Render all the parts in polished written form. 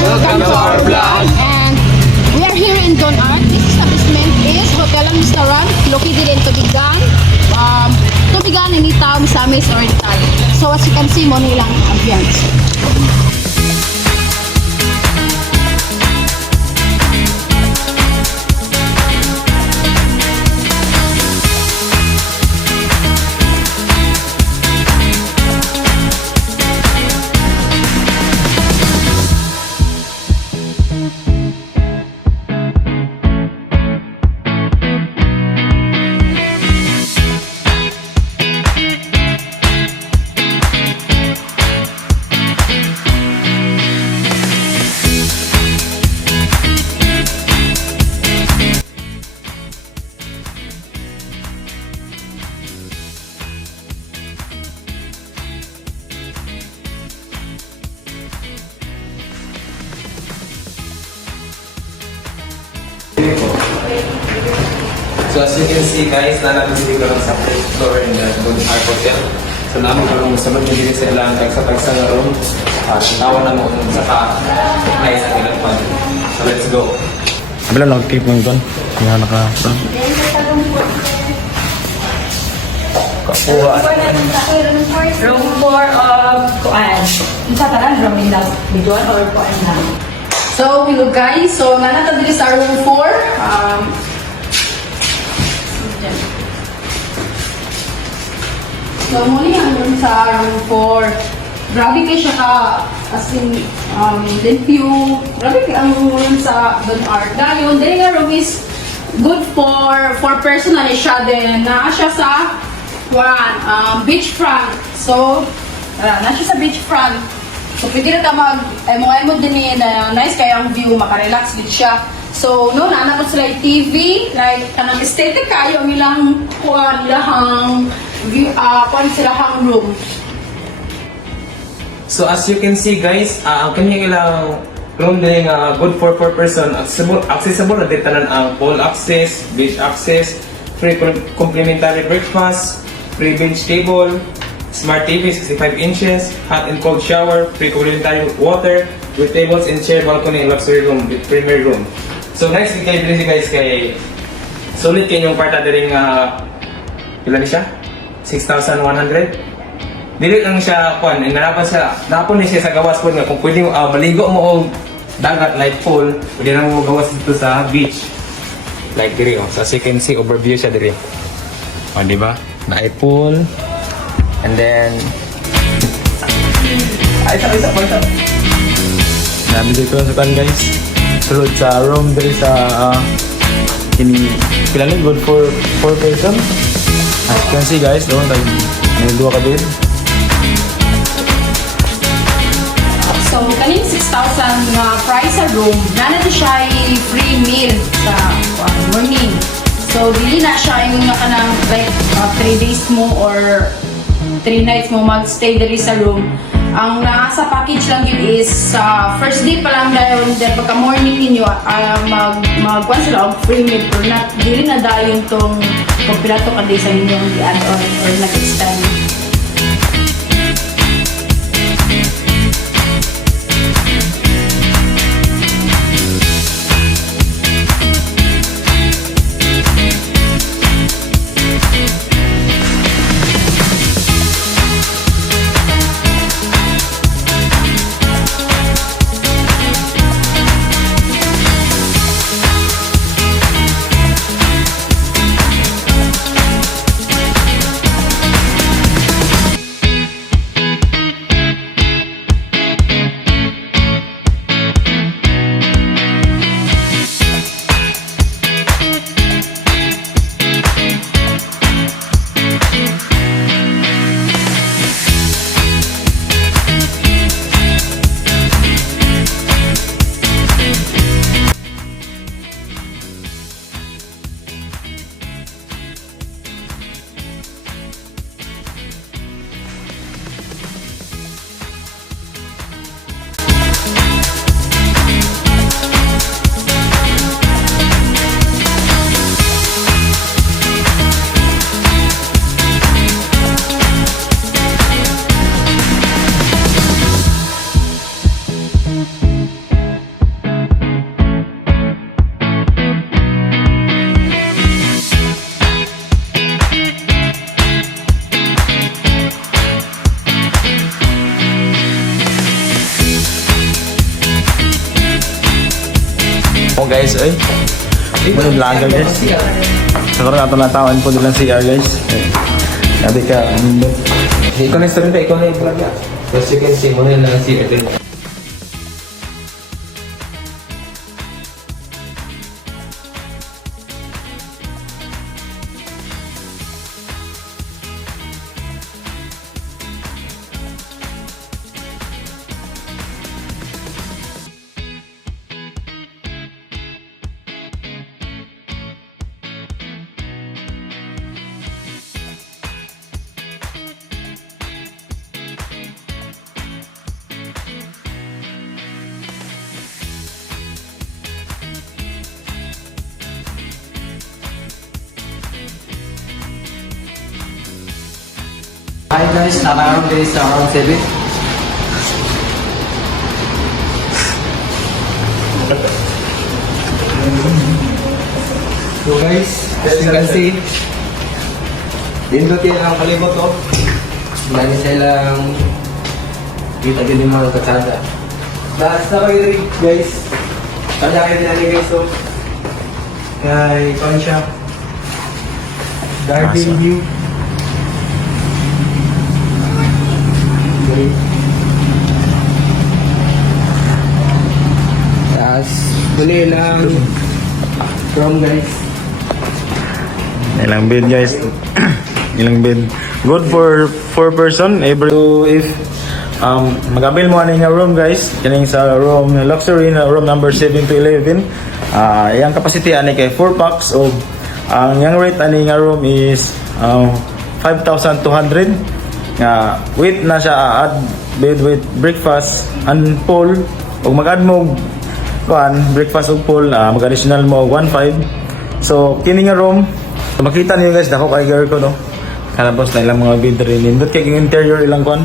Welcome to our vlog. And we are here in Don Art. This establishment is Hotel and Restaurant located in Tubigan. Tubigan, Initaw, Misamis, Oriental. So as you can see, mo nilang ambience. So as you can see guys, nanabili ko lang sa first floor in the Don Art Hotel. So namin ko lang masabot na dito sa ilang tagsa-tagsa nga room. Tawa na mo sa ka-nice ang ilang pan. So let's go. Abala lang clip ng doon. Kaya naka... Kapuha. Room 4 of Kuan. Isa talan room in the Bidon or Kuan na. So, hello guys. So, nanatabilis sa room 4. So, muli ang room sa room 4. Grabe kayo siya ka, as in, limpyo. Grabe kayo ang room sa Don Art. Dahil yung nga room is good for personal siya din. Na siya sa beachfront. So, na siya sa beachfront. So, pwede na ta mo din na nice kaya ang view, makarelax din siya. So, no, naanak ko sila yung TV, like, kanang aesthetic kayo, ang ilang ilahang view, silahang room. So as you can see guys, ang kanyang ilang room din good for 4 person. Accessible na din tanan ang pool access, beach access, free complimentary breakfast, free bench table, smart TV 65 inches, hot and cold shower, free complimentary water, with tables and chair, balcony, and luxury room, with premier room. So next kay diri guys kay sulit kay yung parta diri ilan siya? 6,100. Dili lang siya kuan, inarapan siya. Napon ni siya sa gawas po nga kung pwede maligo mo og dagat like pool, pwede na mo gawas dito sa beach. Like diri so as you can see overview siya diri. O di ba? Na pool. And then isa pa. Namin dito sa kan guys. Sulod sa room diri sa pila ni good for 4 person. As you can see guys, doon tayo may 2 ka bed. So, kaning 6,000 price sa room, nanan siya ay free meal sa morning. So, dili na siya yung kanang like 3 days mo or 3 nights mo magstay dali sa room. Ang nasa package lang yun is first day pa lang dahil pagka morning ninyo magkuhan sila og free meal pero dili na dahil tong pagpilato ka day sa inyong i-add-on or nag-extend. guys, ay. Muna vlogger guys. Siguro nga ito natawan po nilang CR guys. Sabi ka, Ikaw na student, ikaw na yung vlog ya. As you can see, muna lang si Eden. Hi guys, nakaroon kayo sa round 7. So guys, as you can see, Dindot yan ang palibot oh. dahil silang kita din yung mga katsada. Basta kayo rin guys. Kaya kayo nila guys oh. Kaya ikaw siya. Garden view. Tapos, duli lang from guys. ilang bed guys. Ilang bed. Good for 4 person. Every so if mag-avail mo ano yung room guys. Kaning sa room luxury na room number 7 to 11. Yung capacity ani kay 4 packs of ang yung rate ani nga room is 5,200. With na siya add bed with breakfast and pool. Ug mag-add mo kuan breakfast ug pool mag-additional mo 1,500. So kini nga room makita niyo guys dako kay girl ko no. Kalabos na ilang mga bed rin. Nindot kay interior ilang kuan.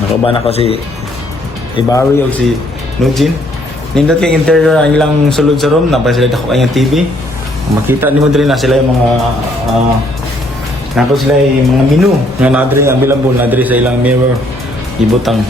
Nakuba na ko si Ibari o si Nujin. Nindot kay interior ang ilang sulod sa room. Napay sila dako kay TV. Makita nimo diri na sila yung mga napay sila yung mga menu nga nadri available nadri sa ilang mirror ibutang.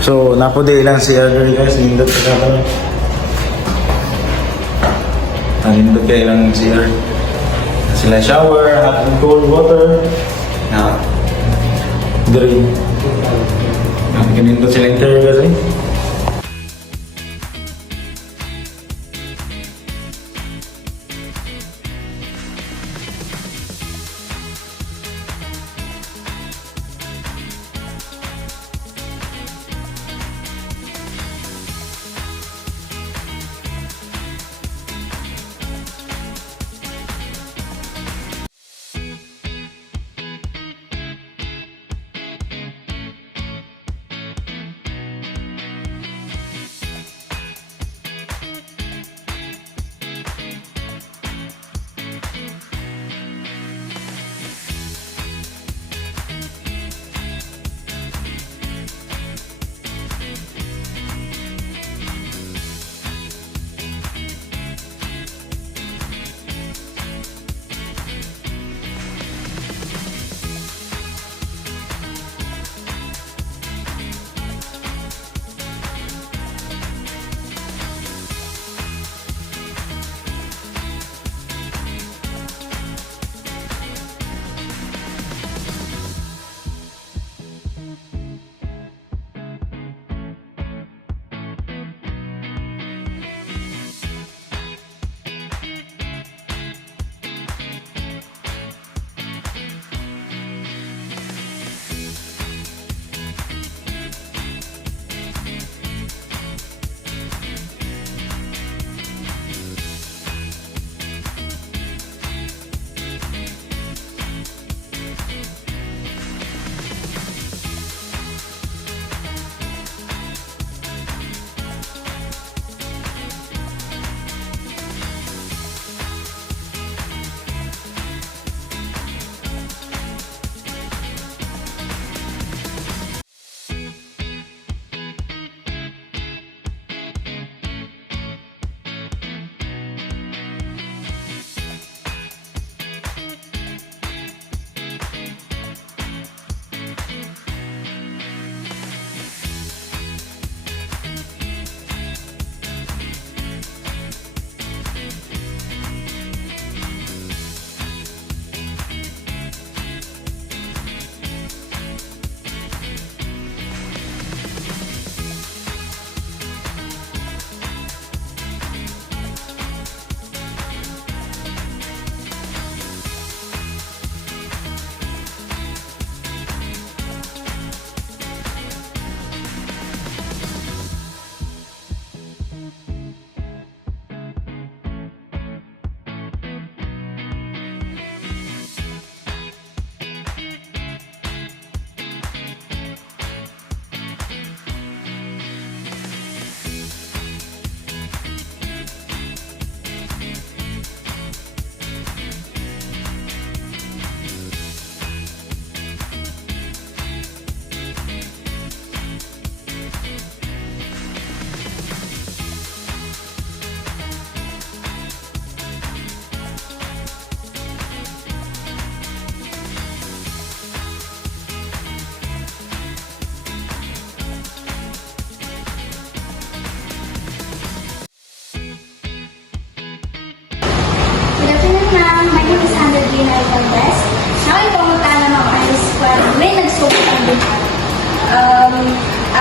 So, napudi ilang CR diri guys, nindot ka ba? Nindot ka ilang CR. Sila shower, hot and cold water. Diri. Nindot sila interior guys eh.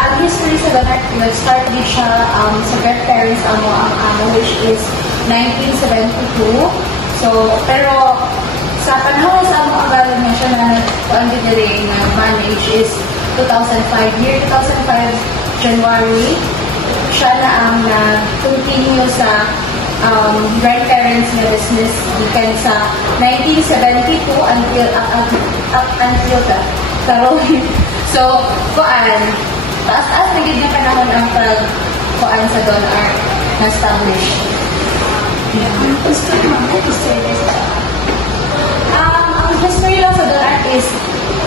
ang history sa Donart, nag-start din siya sa grandparents ang which is 1972. So, pero sa panahon sa among agal niya siya na nag-manage is 2005. Year 2005, January, siya na ang nag-continue sa grandparents na business gikan sa 1972 until up until karon. So, kuan, taas-taas na gid nga panahon ang kuan sa Don Art na establish. Ang history lang sa Don Art is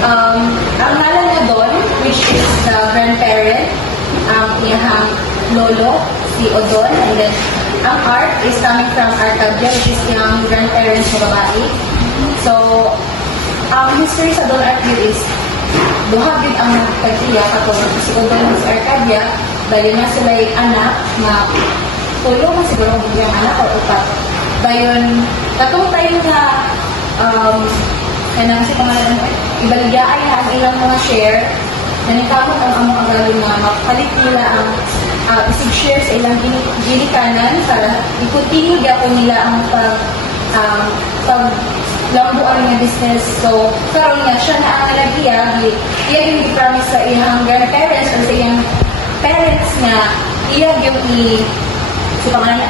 ang ngalan nga Don, which is the grandparent, ang iyahang lolo, si Odon, and then ang Art is coming from Arcadia, which is yung grandparents na babae. So, ang history sa Don Art is duhagin ang nagpagsiya katong si Odon sa Arcadia, dahil na sila yung anak na tulo na siguro yung anak o upat. Dayon, katong tayo nga kanang si pangalan ibaligyaay na ang ilang mga share na nagkamot ang among agalon nga mapalit nila ang isig share sa ilang ginikanan para i-continue gyapon nila ang paglambuan nga business. So, karon nga siya na ang nalagiya, iya yung i-promise sa iyang grandparents or sa iyang parents nga iya yung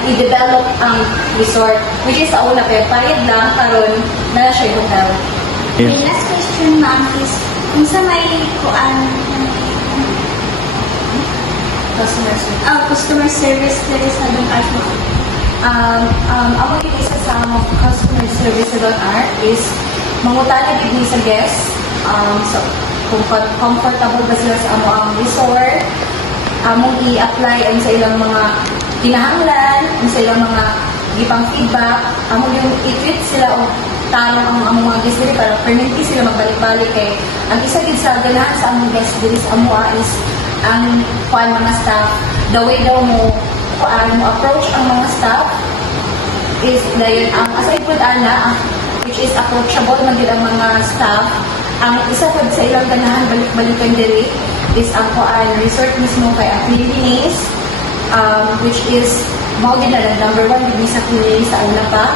i-develop ang resort, which is sa una pero payag lang karon na siya yung hotel. Yeah. My last question, ma'am, is kung sa may kuan customer service dito sa Don Art mo. Ako yung isa sa mga customer service sa Don Art is mangutana din sa guests. So, kung comfortable ba sila sa ang resort, among i-apply ang sa ilang mga kinahanglan, ang sa ilang mga gipang feedback, among yung i-tweet sila o talong ang among mga guests dili para permanently sila magbalik-balik kay ang isa gid sa ganahan sa among guests dili sa amoa is ang kuan mga staff, the way daw mo approach ang mga staff is dayon ang aside pud ana which is approachable man gid ang mga staff. Ang isa pud sa ilang ganahan balik-balikan diri is ang kuan resort mismo kay ang cleanliness, which is mao gid na number 1 gid sa cleanliness sa una pa.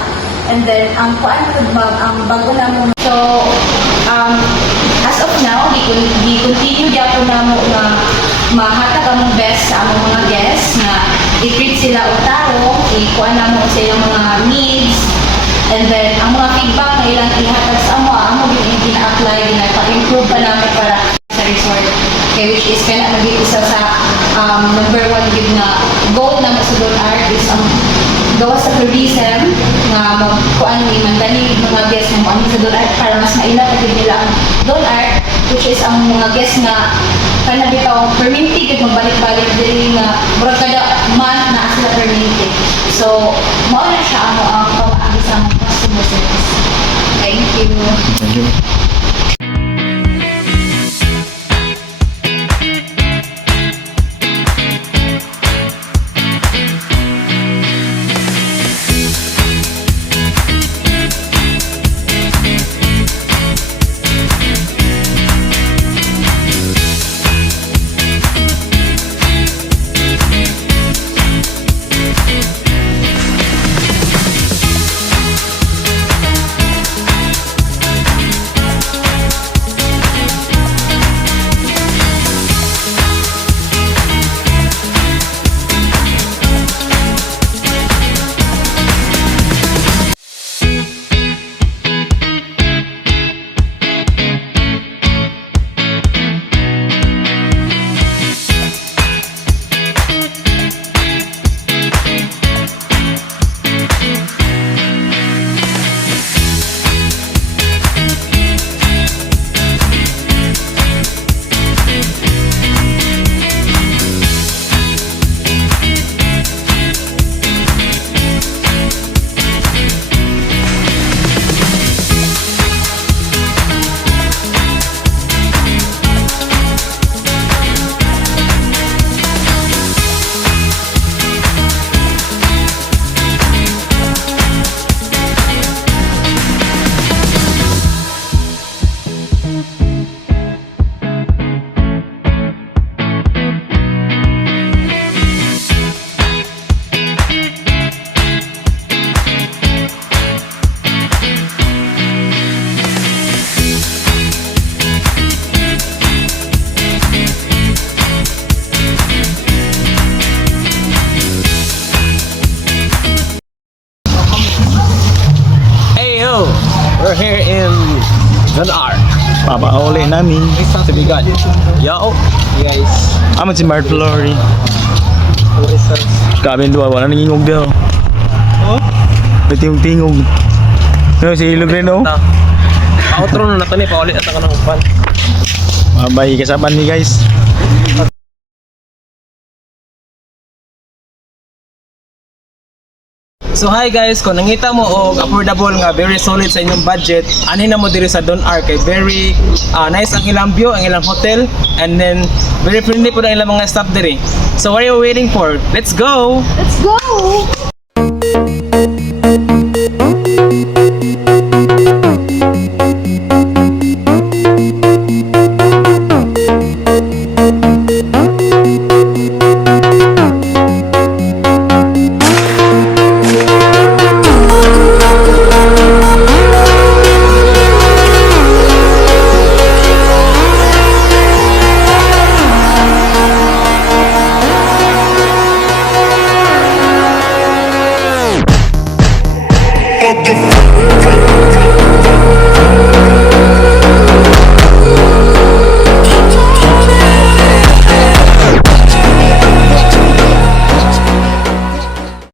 And then, ang kuan pud ma'am, ang bago na mo. So, as of now, di-continue gyapon na mo na mahatag among best sa among mga guests na i-treat sila o tao, i-kuan na mo sa ilang mga needs. And then, ang mga feedback na ilang ihatag sa amo gina-apply, gina-improve pa namin para sa resort. Okay, which is kaya nag-iisa sa number 1 gid na goal na sa Don Art is ang gawa sa tourism nga magkuan ni mandani mga guests ng ano sa Don Art para mas mailap agad nila ang Don Art, which is ang mga guests nga kana bitaw permanente gid magbalik-balik diri nga murag kada month na sila permanente. So mao na siya ang pag-agi sa customer service. Thank you. Thank you. kami. Sabigan. Yo. Guys. Amat si Mart Flory. Kami dua, wala nangingog daw. Oh? May tingog-tingog. No, si Ilog rin oh. Pa-outro na nato ni paulit at ang upan. Mabay kasaban ni guys. So hi guys, kung nangita mo og affordable nga very solid sa inyong budget, anin na mo diri sa Don Arc kay very nice ang ilang view, ang ilang hotel, and then very friendly po ang ilang mga staff diri. So what are you waiting for? Let's go! Let's go!